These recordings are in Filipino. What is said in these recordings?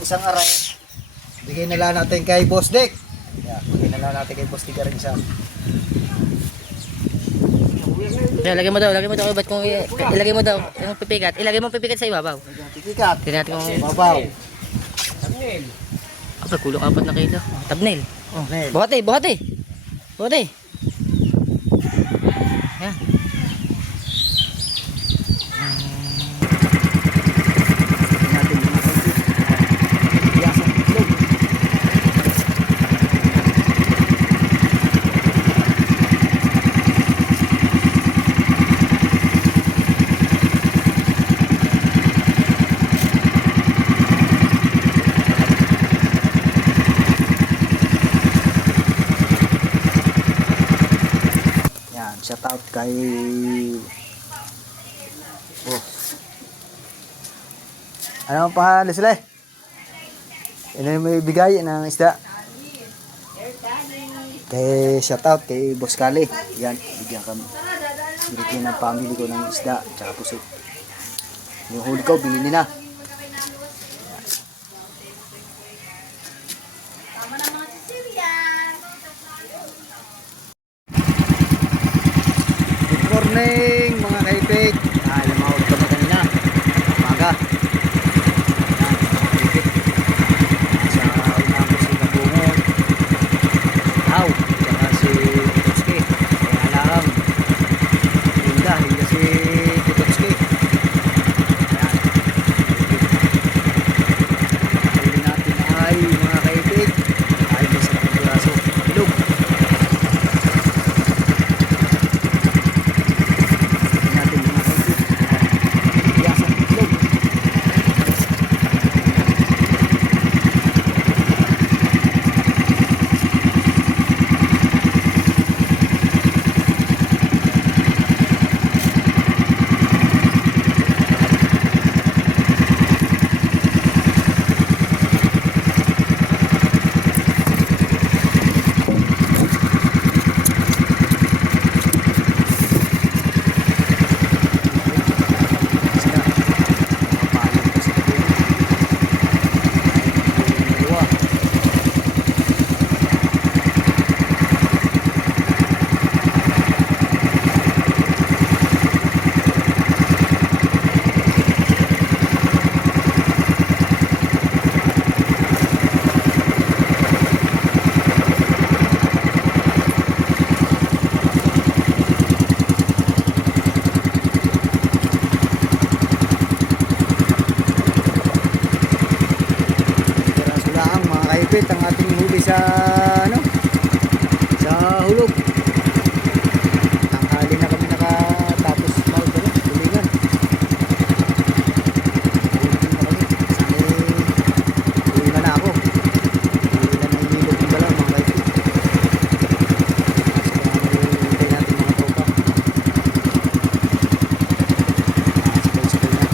isang aray. Bigay na lang natin kay Boss Dick. Yeah, bigay na lang natin kay Boss Dick rin siya. Lagay mo daw ba't kung ilagay mo daw yung pipikat. Ilagay mo pipikat sa ibabaw. Pipikat. Tingnan natin kung Babaw. kulong 4 na kilo. Tabnail. Oh, Nel. Buhati. Buhati. Yan. Natin yung biasa ng itlog. Yan, shout out kay ano ang pangalan sila? Ano yung may bigay ng isda? Kay shout out kay Boss Kali. Yan, bigyan kami. Bigyan ng family ko ng isda tsaka puso. Yung huli ko, bilhin na. Good morning mga kaipit. Lamawag kami kanina. Umaga. Kaipit ang ating huli sa ano sa hulog. Tanghali na kami nakatapos tulingan. Uwi na ako. Uwi na ng hilog yung bala mga kaipit. Hintay natin mga tropa. Sabay-sabay na.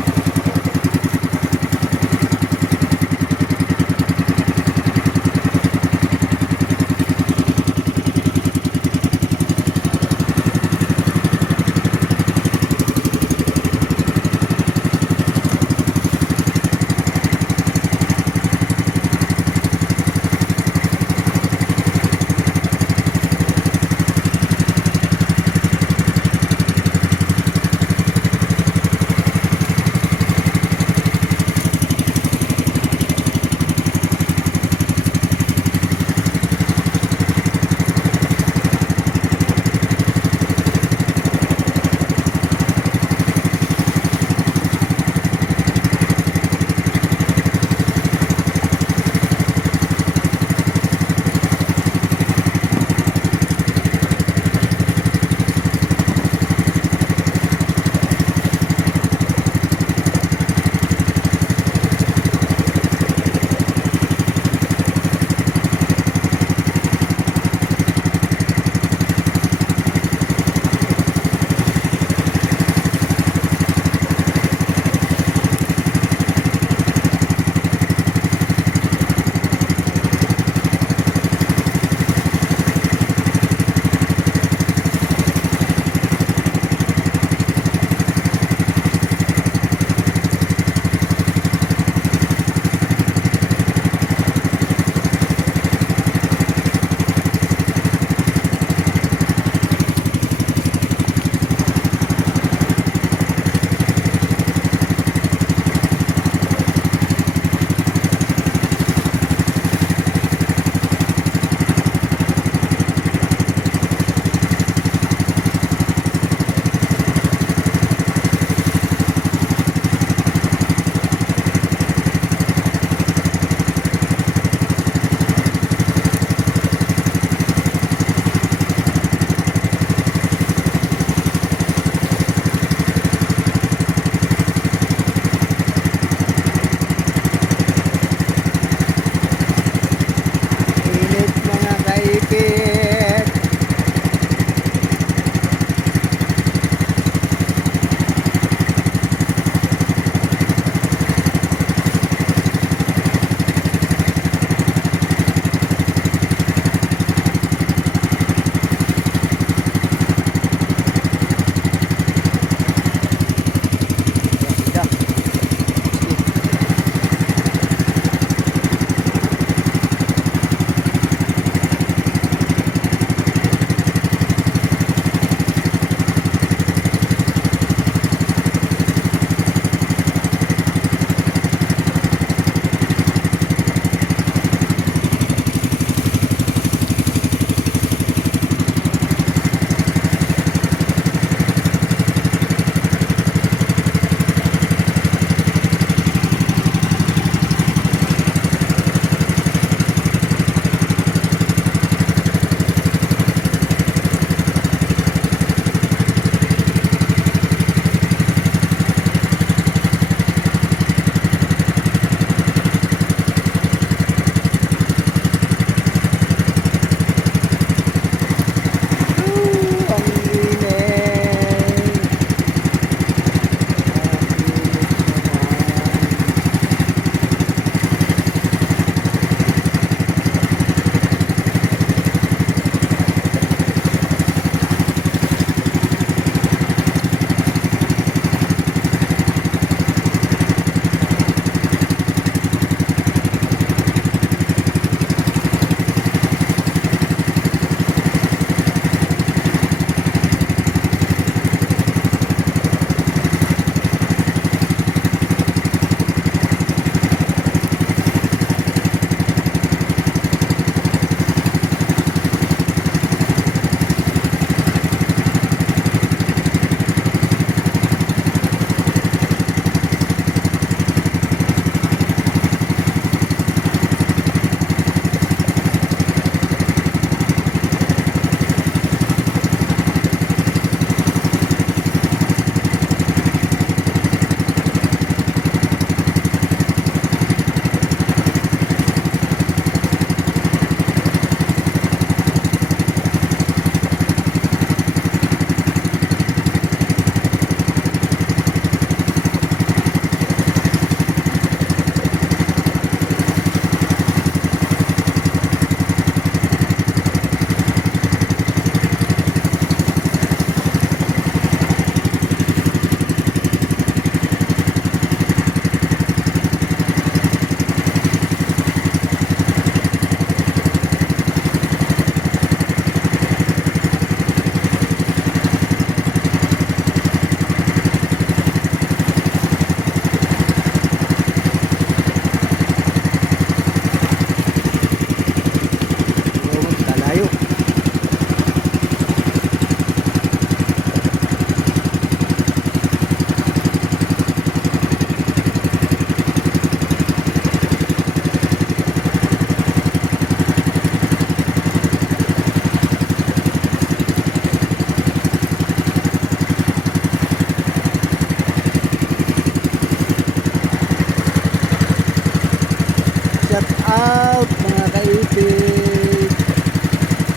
out mga kaipit.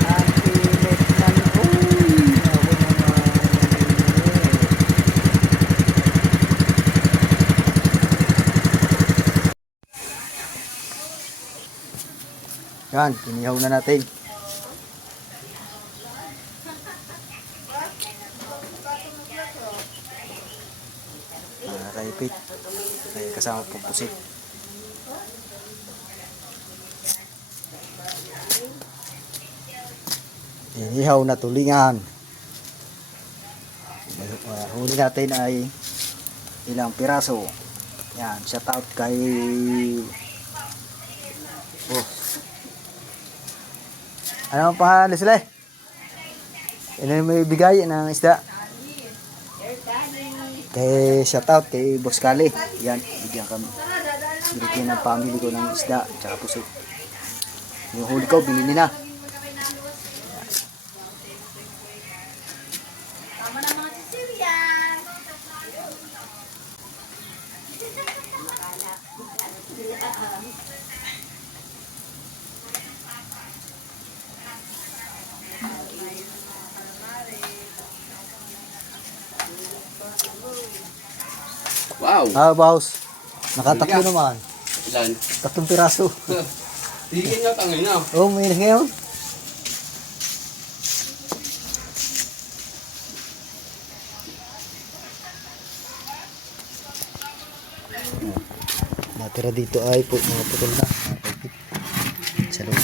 Ang init ng uy. Ako naman. Yan, kinihaw na natin. Mga kaipit. Ay, kasama pong pusit. Inihaw na tulingan. Huli natin ay ilang piraso. Yan, shout out kay ano ang pangalan sila? Ano yung may bigay ng isda? Kay shout out kay Boss Kali. Yan, bigyan ng family ko ng isda tsaka puso. Yung huli ko, binili na. Tama na mga Sicilian. Wow! Ah, boss. Nakatakbo naman. Ilan? 3 piraso. Tigil nga tangin na. Oh, may ngayon. Natira dito ay po mga putol na. Sa loob.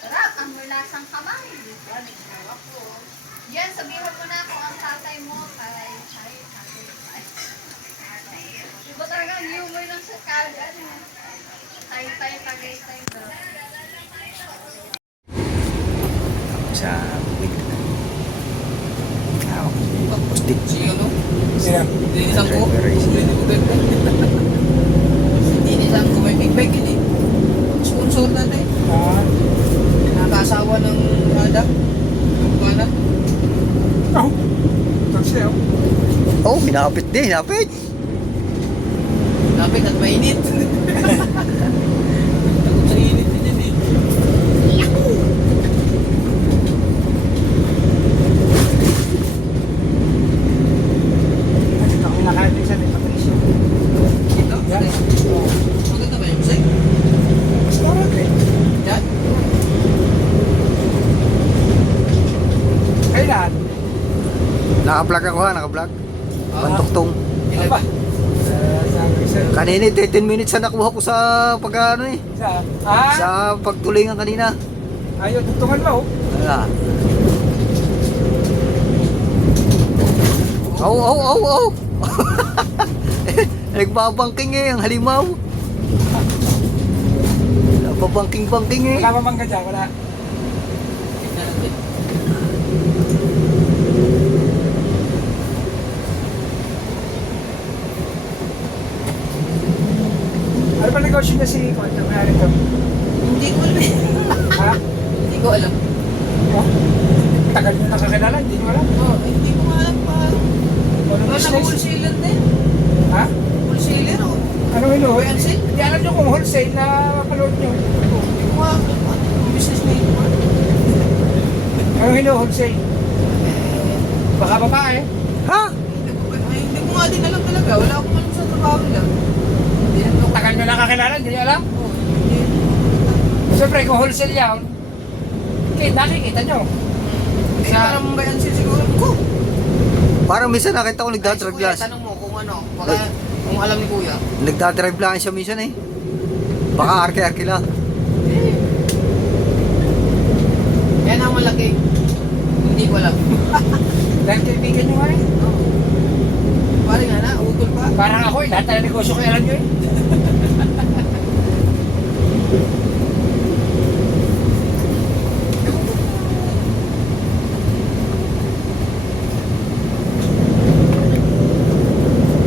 Sarap, ang lasang kamay. Yan, sabihin mo na kung ang tatay mo kay Iba talaga ang humor lang sa kada. Tay-tay, tagay-tay. Sa postit. Si ano? Linisan ko. Linisan ko may big bag yun eh. Sponsor natin. Nakakasawa ng ada. Ano? Oh, hinapit din, hinapit. Lapit at mainit. Takot sa init din yan eh. Ito? Maganda ba yung musik? Yan? Kailan? Naka-vlog ako ha, naka-vlog. Pantuktong. Ilan ba? Kanina 10 minutes na nakuha ko sa pag-ano eh. Sa pagtulingan kanina. Ayaw, tutungan mo. Wala. Oh. Nagbabangking eh, ang halimaw. Nababangking-bangking eh. Wala pa mangga dyan, wala. Tignan natin. Ano ba negosyo niya si Kwento? Mayari to? Hindi ko alam eh. Ha? Hindi ko alam. Oh? Tagal nyo nakakilala, hindi nyo alam. Oh, hindi ko nga alam pa. Ano Ano business? nag-wholesaler din? Ha? Wholesaler o? Ano hilo? Buy and sell? Hindi alam nyo kung wholesale na mapanood nyo. Hindi ko nga alam pa. Yung business na yun pa. Ano hilo? Wholesale? Baka babae. Ha? Hindi ko nga din alam talaga. Wala akong alam sa trabaho lang. Hindi na ako. Tagal nyo nakakilala, hindi nyo alam. Oh, hindi. Siyempre, kung wholesale yan, nakikita nyo. Eh, parang buy and sell siguro ko. Parang minsan nakita ko Ay, si nagdadrive Kuya, lang. tanong mo kung ano. Baka kung alam ni Kuya. Nagdadrive lang siya minsan eh. Baka arke-arke lang. Yan ang malaki. Hindi ko alam. Dahil kaibigan nyo nga eh. Parang nga na, utol pa. Parang ako eh, lahat na negosyo ko alam nyo eh.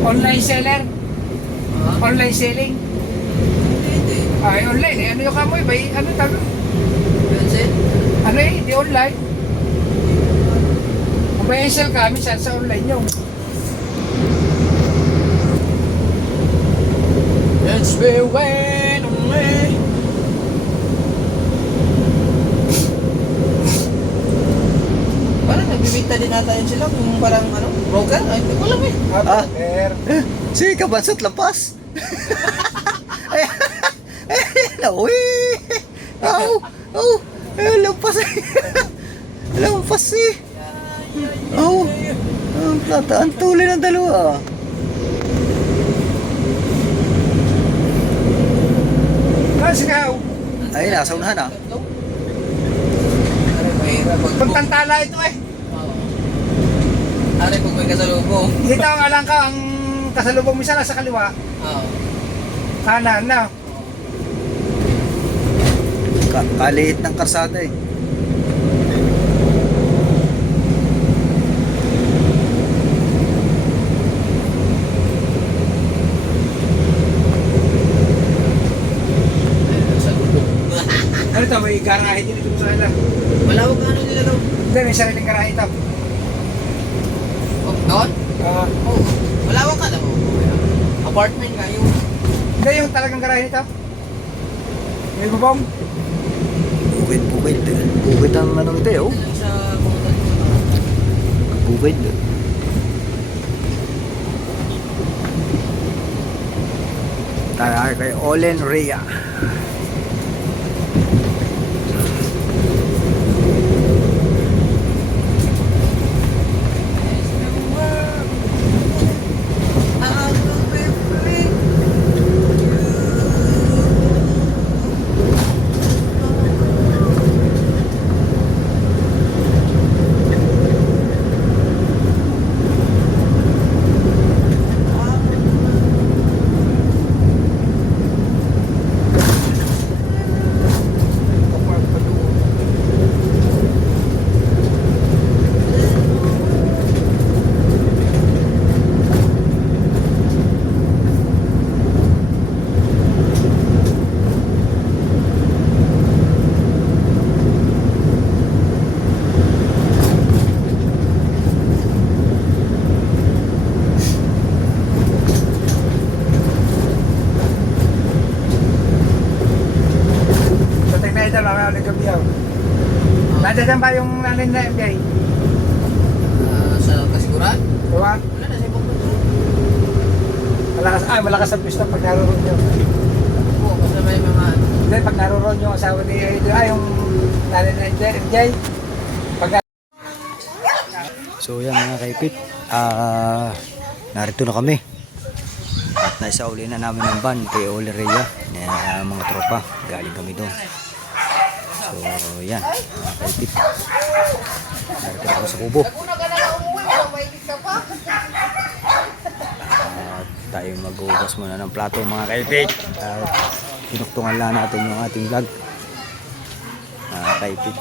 Online seller? Ha? Online selling? Hindi. Ay, online eh. Ano yung kamoy ba? Ano tawag? Vincent? Ano eh? Di online. Kung may sell ka, minsan sa online yung. It's me when away. Parang nagbibigta din nata yun sila kung parang ano, broker? Ay, hindi ko alam eh. Ah. Pero, Si Kabansot lampas. Ayan, uy. Oh, oh. Lampas eh. Lampas eh. Oh. Ang plata, ang tuloy ng dalawa. Nasikaw. Ay, nasa unahan ah. Ano, mahirap pag... Pagtantala ito eh. Ano pag may kasalubong? Dito ang alang ka, ang kasalubong mo isa nasa kaliwa. Oo. Kanan na. Kaliit ng karsada eh. Ano ito, may garahe din ito sa kanila. Malawag ano nila daw? Hindi, may sariling garahe ito. Oh, doon? Ah, Oo. Malawak ka daw. Apartment nga yung... hindi, yung talagang garahe nito. May bubong. Bukid, bukid. Bukid ang ano ito eh, oh. Sa... Bukid. Tayo kay Olen Rhea. So, tingnan ito, mamaya ulit kami yaw. Nandiyan ba yung nanin na MJ? Sa kasiguran? Diba? Wala na sa ibang Malakas ang pista pag naroon nyo. Oo, basta may mga... Hindi, pag naroon yung asawa ni yung nanin na MJ. Pag So yan mga kaipit, narito na kami at naisauli na namin ng van kay Ole Rhea na mga tropa, galing kami doon. So yan mga kaipit, narito na kami sa kubo at tayo mag-ugas muna ng plato mga kaipit at pinuktungan lang natin yung ating vlog mga kaipit.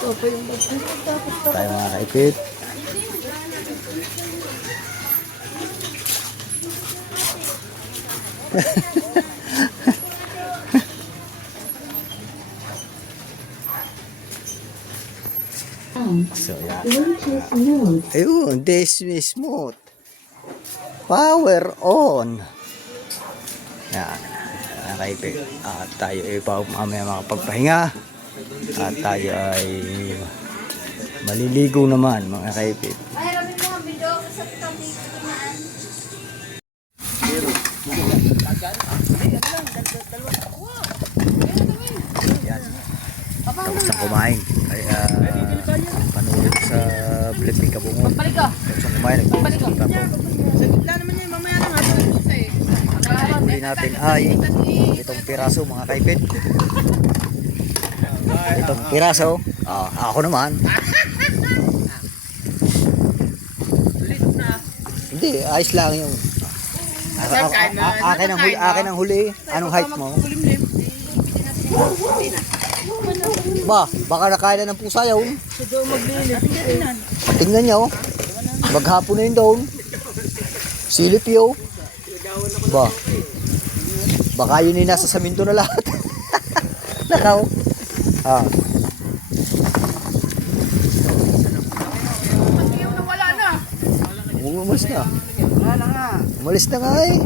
Tayo mga kaipit. So yan. Ayun, this is smooth. Power on. Yan. Mga kaipit. At tayo ay mamaya makapagpahinga. At tayo ay maliligo naman mga kaipit. Mahiramin mo ang video sa tabi. Yan. Tapos na kumain. Kaya panulit sa Philippine Kabungon. Tapos na kumain. Nagpapalito. Wala naman yan, mamaya na nga. Huli natin ay itong piraso mga kaipit. Itong piraso. Ako naman. Hindi, ayos lang yung akin ang huli. Anong height mo? Ba, baka nakain na ng pusa yun. Tingnan niya oh. Maghapon na yun doon. Silip yun. Ba. Baka yun yung nasa saminto na lahat. Nakaw. Ah. Umalis na. Umalis na nga eh.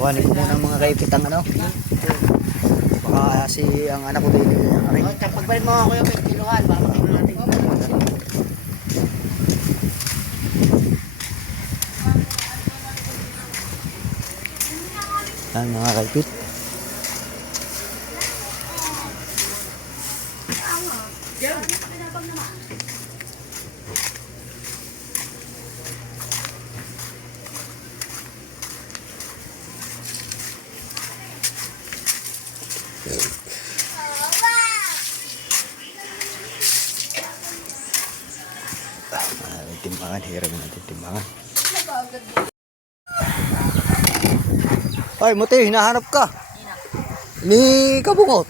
Kuhanin ko muna ang mga kaipitang ano. Baka si ang anak ko din. Pagbalik mo ako yung kiluhan, para makikita natin. Yan mga kaipit. Timbangan, hiram natin timbangan. Ay, Muti, hinahanap ka. Ni kabungot.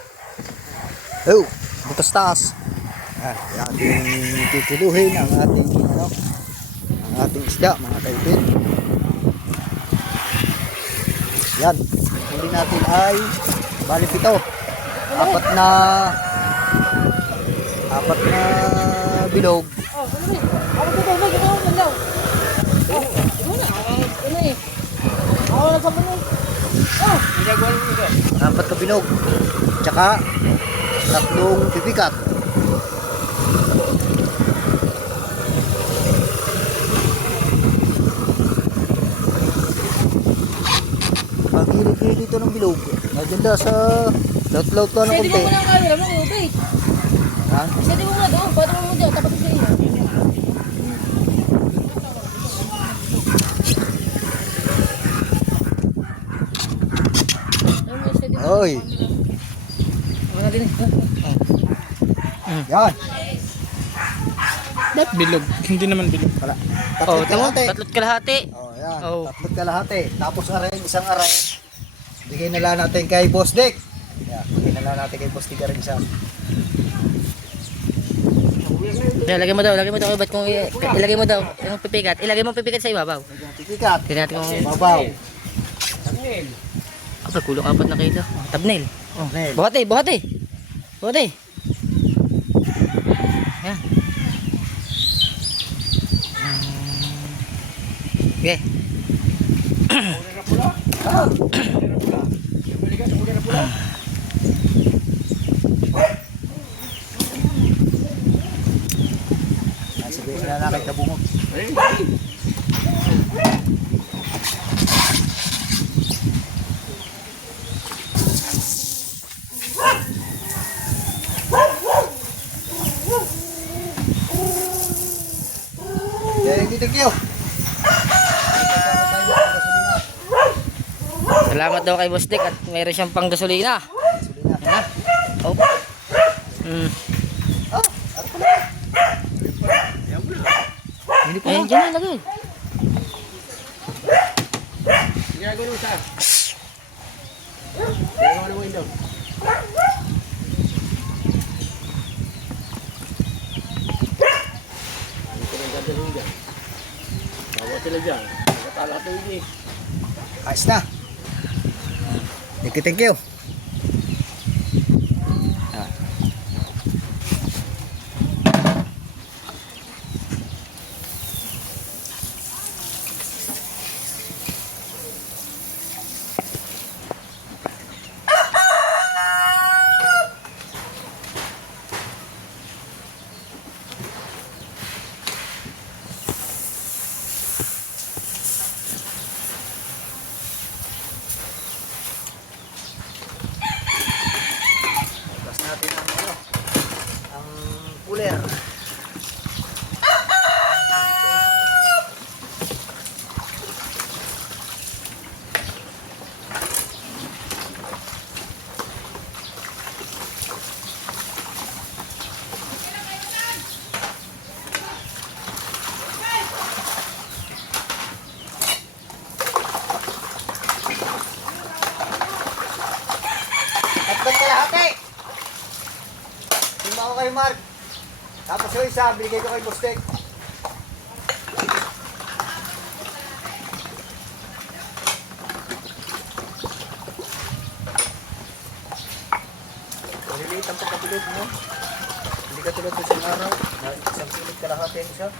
Oh, butas taas. Yung ating tituluhin ang ating ano, ang ating isda, mga kaipin. Yan. Huli natin ay bali 7. Apat na bilog. Apat na binog. Tsaka 3 pipikat. Pagkilit dito ng bilog. Naganda sa laut-laut ka ng Pwede mo konti. mo lang kaya mo, ubay. Ha? Pwede mo nga doon, pwede mo dyan, tapat sa iyo. Oy. Ano din eh. Yan. Ba't bilog? Hindi naman bilog. Wala. Oh, Tatlong tamo, kalahati. tatlot kalahati. Oh, yan. Oh. Tatlong kalahati. Tapos isang aray. Bigay na lang natin kay Boss Dick. Yan. Bigay na lang natin kay Boss Dick rin isa. Lagay mo daw, ba't kung ilagay mo daw yung pipikat, ilagay mo pipikat sa ibabaw. Tikikat. Tingnan natin kung Babaw. apa kulong 4 na kilo. Thumbnail. Oh, Nel. Buhati. Yan. Okay. Sabihin na lang kay Kabungog. Thank you. Salamat daw kay Boss Dick at mayroon siyang pang gasolina. Yan. Oh. Ayun, dyan na lagay. Ayos na. Thank you. Natin ang cooler. Tapos yung isa, binigay ko kay Bustek. Maliliit ang pagkatulog mo. Hindi ka tulad sa araw. Isang pilit kalahati ang isa.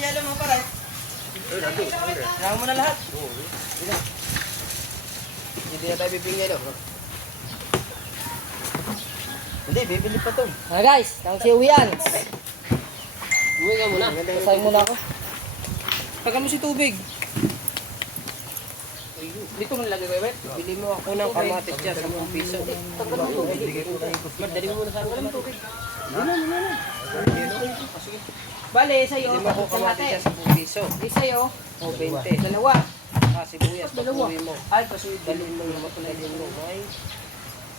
Yelo mo pare. Kailangan mo na lahat. Hindi na tayo bibing yelo. Hindi, bibili pa to. Guys, ang si Uyan. Uwi ka muna. Basahin muna ako. Tagal mo si tubig. Dito mo nilagay ko, Ebet. Bili mo ako ng kamatis dyan, 10 piso. Tagal mo tubig. Dali mo muna sa akin ng tubig. Bale, sa'yo. Bili mo ako kamatis dyan, 10 piso. Sa'yo. O 20. Dalawa. Sibuyas, Dalawa. pag-uwi mo. Ay, kasi Dalhin mo yung matulagin mo. Ay,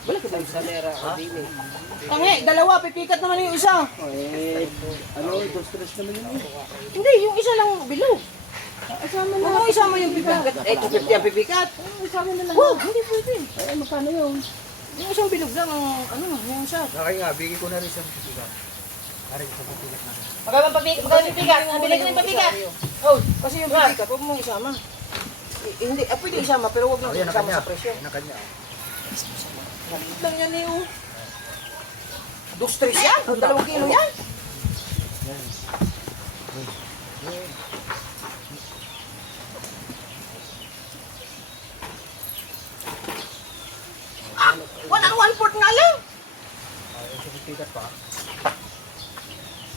wala ka ba sa lera o dini? Tangi, dalawa, pipikat naman yung isa. Ano, 2-3 naman yun. Hindi, yung isa lang bilog. Isama na. Oo, isama yung pipikat. Eh, 250 ang pipikat. Isama na lang. Wow, hindi pwede. Ay, magkano yun? Yung isang bilog lang, ano, yung isa. Okay nga, bigay ko na rin sa pagkikat. Pare, sa pagkikat na rin. Magkano papikat? Nabili ko ng papikat. Oh, kasi yung Pipikat, huwag mong isama. Hindi, pwede isama, pero huwag mong Ayan, isama nakanya. sa presyo. Nakanya. Bakit lang yan eh, oh. 2-3 yan, 2 kilo yan. Ah, 1/4 nga lang. Sa pagkikat pa.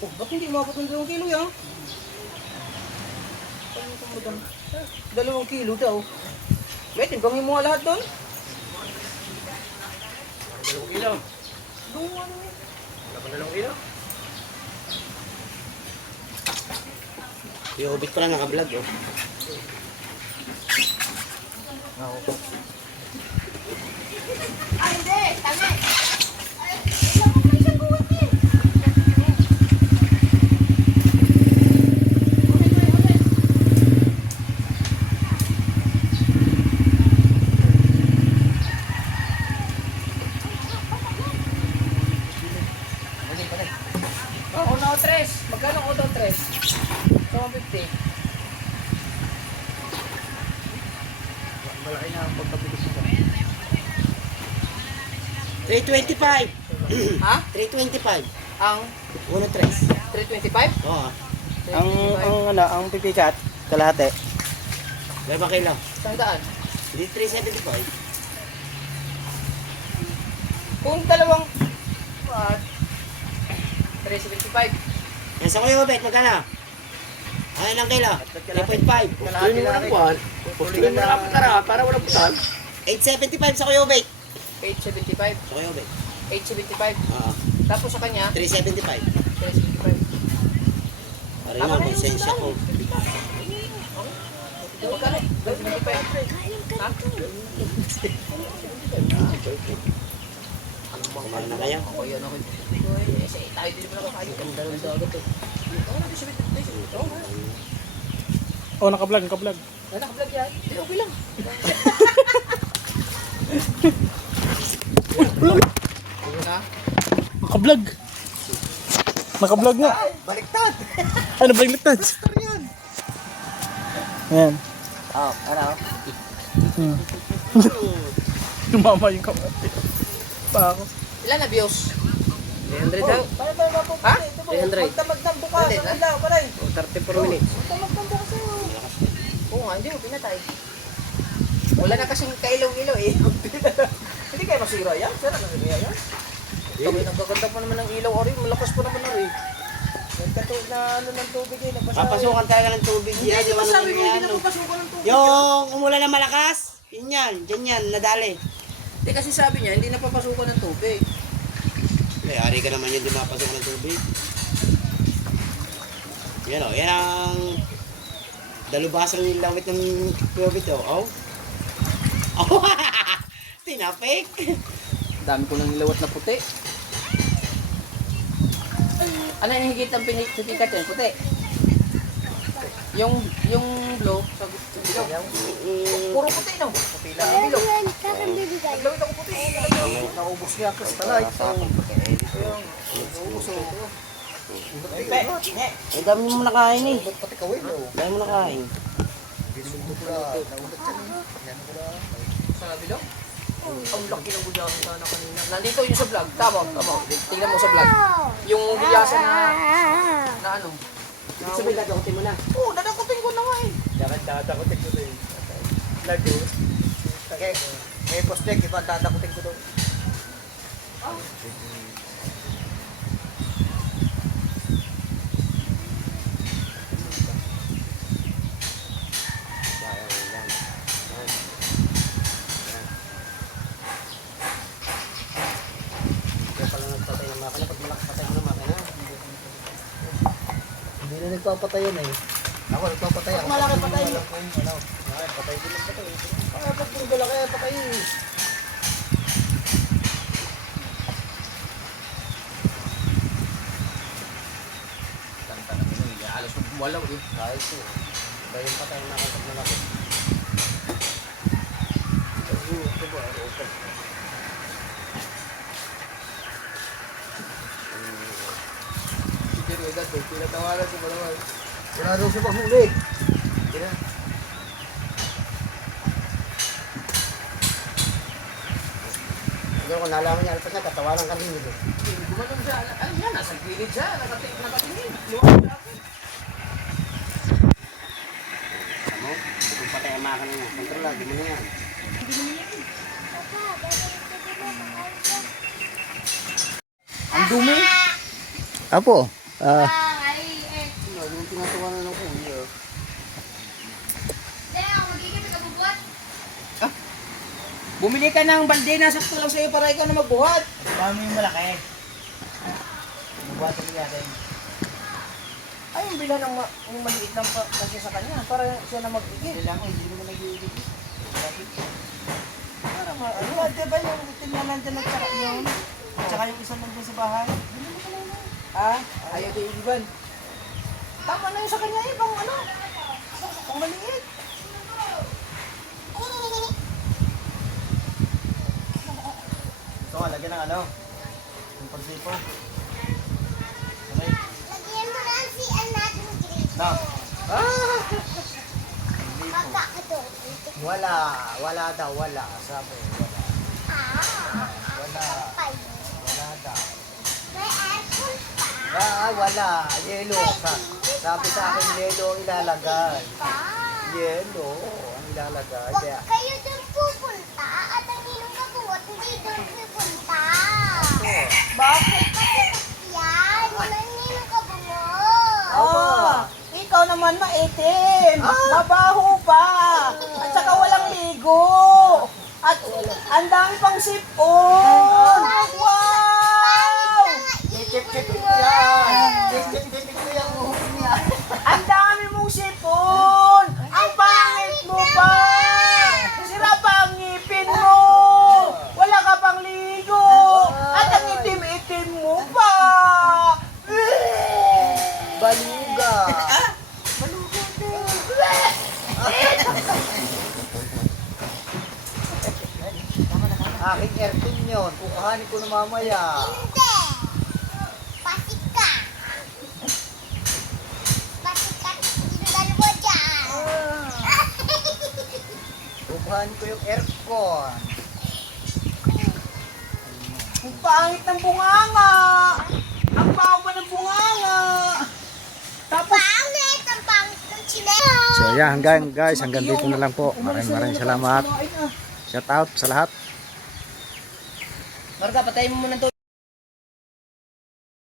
Oh, ba't hindi umabot ng 2 kilo yan? 2 kilo daw. May timbangin mo nga lahat doon. 2 kilo. Wala pa na 2 kilo. Iubit ko lang naka-vlog oh. Ay, hindi, tangi. Ay, ilang mo pa isang buwan eh. Oh, una o 3. Magkano o 3? Sa 150. Malaki na ang pagkabilis mo. 325. Ha? 325. Ang 1-3. 325? Oo. Ang pipikat, kalahati. May ba kailang? Sandaan. Hindi 375. Kung dalawang 375. Yan sa kuya Obet, magkano? Ay, ilang kilo? 3.5. Kalahati na rin. Putuloy mo na kapatara para walang putal. 875 sa kuya Obet. 875. Sa kuya Obet. 875. Oo. Tapos sa kanya, 375. 375. Pari nga, konsensya ko. Magkano? 375. Ha? Kumain na kaya? Okay, ano ko. Tayo din naman nakakain. Ganda ng dagat eh. Oh, naka-vlog, naka-vlog. Ay, naka-vlog yan. Hindi, okay lang. Ayun na. Naka-vlog. Naka-vlog nga. Baliktad! Ano ba yung ligtad? Ayan. Oh, ano? Tumama yung kamay. Pa ako. Ilan na views? 300 daw. Ha? 300. Magdamag ng bukas. Hindi, Ang ilaw, paray. 34 minutes. Magdamag ng bukas sa'yo. Oo nga, hindi mo pinatay. Wala na kasing kailaw-ilaw eh. Hindi kayo masira yan? Sira na masira yan? Kami nagkaganda pa naman ng ilaw, Ari. Malakas pa naman, Ari. Nagkatuloy na ano ng tubig eh. Papasukan talaga ng tubig yan. Hindi ba sabi mo hindi na papasukan ng tubig? Yung umulan na malakas, yun yan, dyan yan, nadali. Hindi kasi sabi niya, hindi napapasukan ng tubig. Eh, ari ka naman yun, di mapasok ng tubig. Yan o, yan ang dalubasang lawit ng tubig o. Oh. Oh, tinapik. Dami ko nang nilawat na puti. Ano yung higit ang pinikat yan? Puti. Yung blue, sabi ko, puro puti no? Puti lang ang bilog. Naglawit ako puti. Naubos niya ako sa talay. Eh, dami mo nakain eh. Pati kawin o. Dami mo nakain. Sa bilog? Ang laki ng gulyasan sana kanina. Nandito yung sa vlog. Tama. Tingnan mo sa vlog. Yung gulyasan na ano. Ibig sabihin, dadakutin mo na. Oo, dadakutin ko na nga eh. Dadakutin ko doon. Lago. Kaya may postek, iba dadakutin ko doon. Kaya pala nagpatay ng makina. Pag malakas patay mo ng makina. Hindi na nagpapatayan eh. Ako nagpapatay ako. Malaki patay. Patay din ang patay. Kaya pag pinagala kaya patay eh. Kanta na ano eh. Alas mo bumalaw eh. Kahit po. Iba yung patay na kapag malaki. Hindi rin agad eh. Pinatawanan ko naman. Wala daw siya paghuli. Siguro kung nalaman niya, alpas na, katawanan ka din dito. Gumanon siya. Ano yan? Nasa gilid siya. Nakatingin. Ano? Kung patay ang makina niya, kontrola, di mo na yan. Ang dumi. Apo, Ano yung tinatawanan ng kuya? Bumili ka ng balde na sakto lang sa'yo para ikaw na magbuhat. Paano yung malaki? Bubuhatin niya din. Ay, yung bila ng yung maliit lang pa kasi sa kanya para siya na mag-igit. Kailangan hindi naman nag-iigit. Para ano? Diba yung tinanan dyan at saka yun? At saka yung isang nandun sa bahay? Ah, ayaw din iban. Tama na yung sa kanya eh, pang ano? Pang maliit. Ito nga, lagyan ng ano? Yung pagsipo. Okay? Lagyan mo lang si natin grade. No. Magkakadol. Wala daw, wala. Sabi, wala. Wala. Wala daw. May apple pa. Wala. Yellow. Sabi sa akin, yellow ang ilalagay. Pa. Yellow ang ilalagay. Huwag Kaya, kayo doon pupunta at ang ninong kabuhat hindi doon pupunta. bakit? Kasi yan, yun ang ninong kabuhat. Ikaw naman maitim. Mabaho pa. At saka walang ligo. At ang dami pang sipon. Wow! Kikip-kipip ko yan. Kikip-kipip ko yung uhod niya. Ang dami mong sipon! Ang pangit mo pa! Sira pa ang ngipin mo! Wala ka pang ligo! At Baluga. Aking aircon yun. Kukuhanin ko na mamaya. Hindi! Pasika! Pasika! Dalawa dyan! Kukuhanin ko yung aircon. Ang pangit ng bunganga! Ang bawa ng bunganga! Pangit! Ang pangit ng chinelo! So yeah, hanggang dito na lang po. Maraming salamat. Shout out sa lahat. Marga, patayin mo muna to.